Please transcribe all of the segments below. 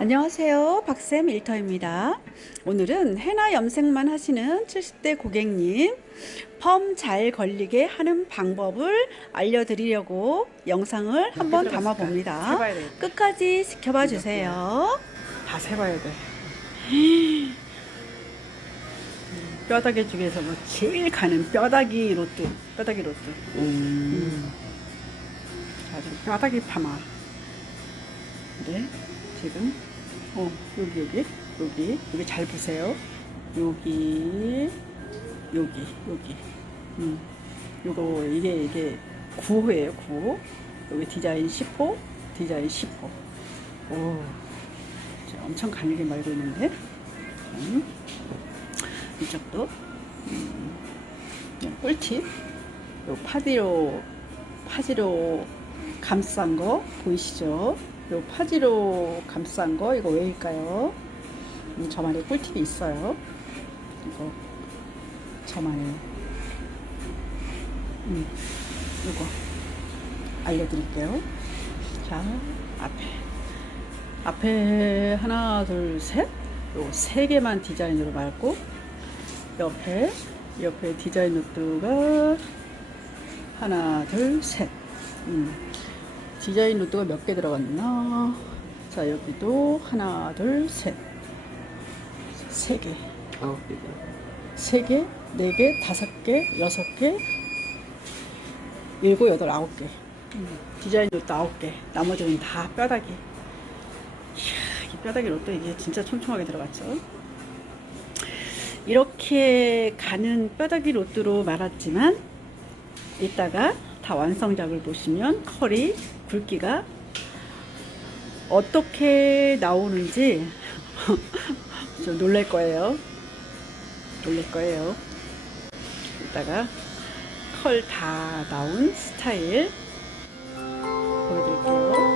안녕하세요. 박쌤 일터입니다. 오늘은 해나 염색만 하시는 70대 고객님 펌 잘 걸리게 하는 방법을 알려드리려고 영상을 한번 들어갔을까? 담아 봅니다. 세봐야 돼. 끝까지 지켜봐 주세요. 다 세봐야 돼. 뼈다귀 중에서 뭐 제일 가는 뼈다귀 로또, 뼈다귀 로또. 음. 자, 지금 뼈다귀 파마. 네, 지금 어 여기 여기 여기 여기 잘 보세요. 여기 여기 여기. 음. 요거 이게 이게 9호예요 9호. 여기 디자인 10호, 디자인 10호. 오. 자, 엄청 가늘게 말고 있는데 음. 이쪽도 음. 꿀팁 요 파디로 파지로 감싼 거 보이시죠? 요 파지로 감싼 거 이거 왜일까요? 음, 저만의 꿀팁이 있어요. 이거 저만의 음, 이거 알려드릴게요. 자 앞에 앞에 하나 둘셋요세 개만 디자인으로 말고 옆에 옆에 디자인 노트가 하나 둘셋 음. 디자인 노트가 몇 개 들어갔나 자 여기도 하나 둘셋 세개세 개, 네 개, 다섯 개, 여섯 개, 일곱, 여덟, 아홉 개. 음, 디자인 로또 아홉 개. 나머지는 다 뼈다귀. 이야, 이 뼈다귀 로또 이게 진짜 촘촘하게 들어갔죠. 이렇게 가는 뼈다귀 로또로 말았지만 이따가 다 완성작을 보시면 컬이 굵기가 어떻게 나오는지 좀 놀랄 거예요. 놀랄 거예요. 이따가 컬 다 나온 스타일 보여드릴게요.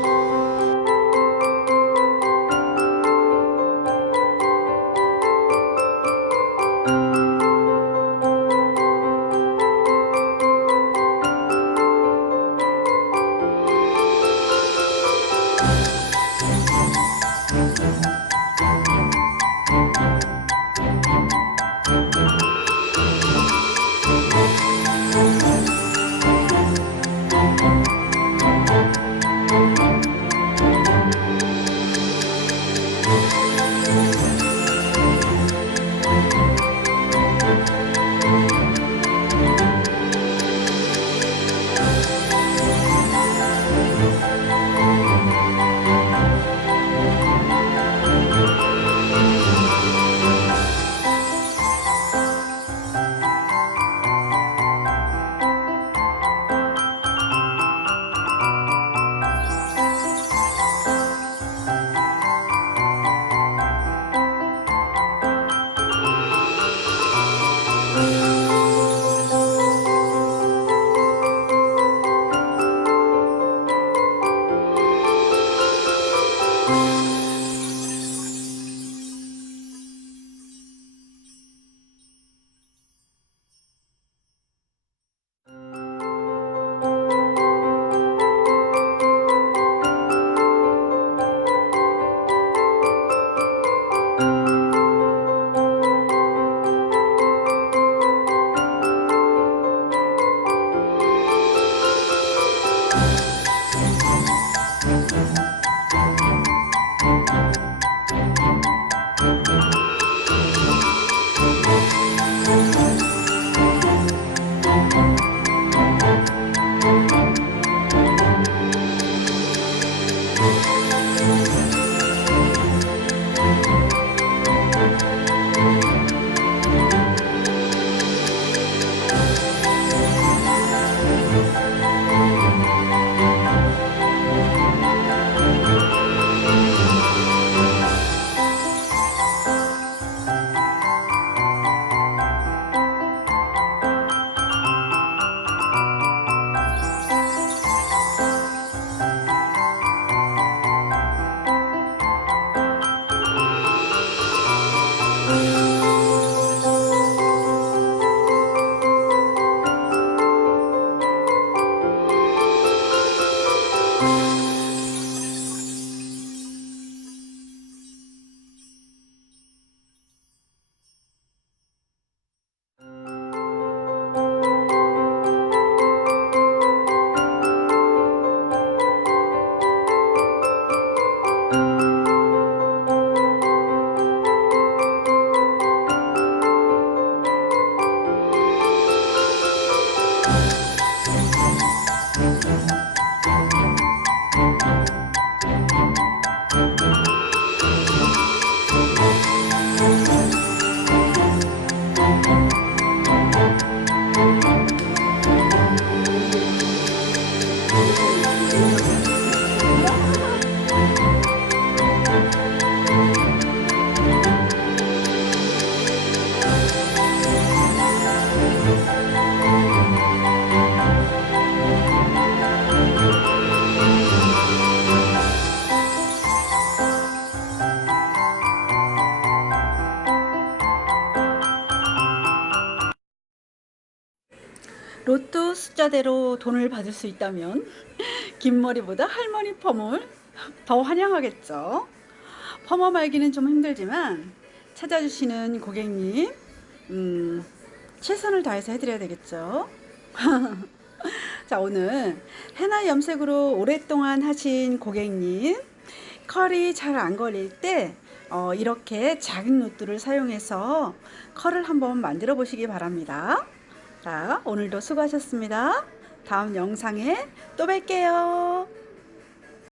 그 숫자대로 돈을 받을 수 있다면 긴 머리보다 할머니 펌을 더 환영하겠죠. 펌어 말기는 좀 힘들지만 찾아주시는 고객님 음, 최선을 다해서 해드려야 되겠죠. 자 오늘 헤나 염색으로 오랫동안 하신 고객님 컬이 잘 안 걸릴 때 어, 이렇게 작은 노트를 사용해서 컬을 한번 만들어 보시기 바랍니다. 자 오늘도 수고하셨습니다. 다음 영상에 또 뵐게요.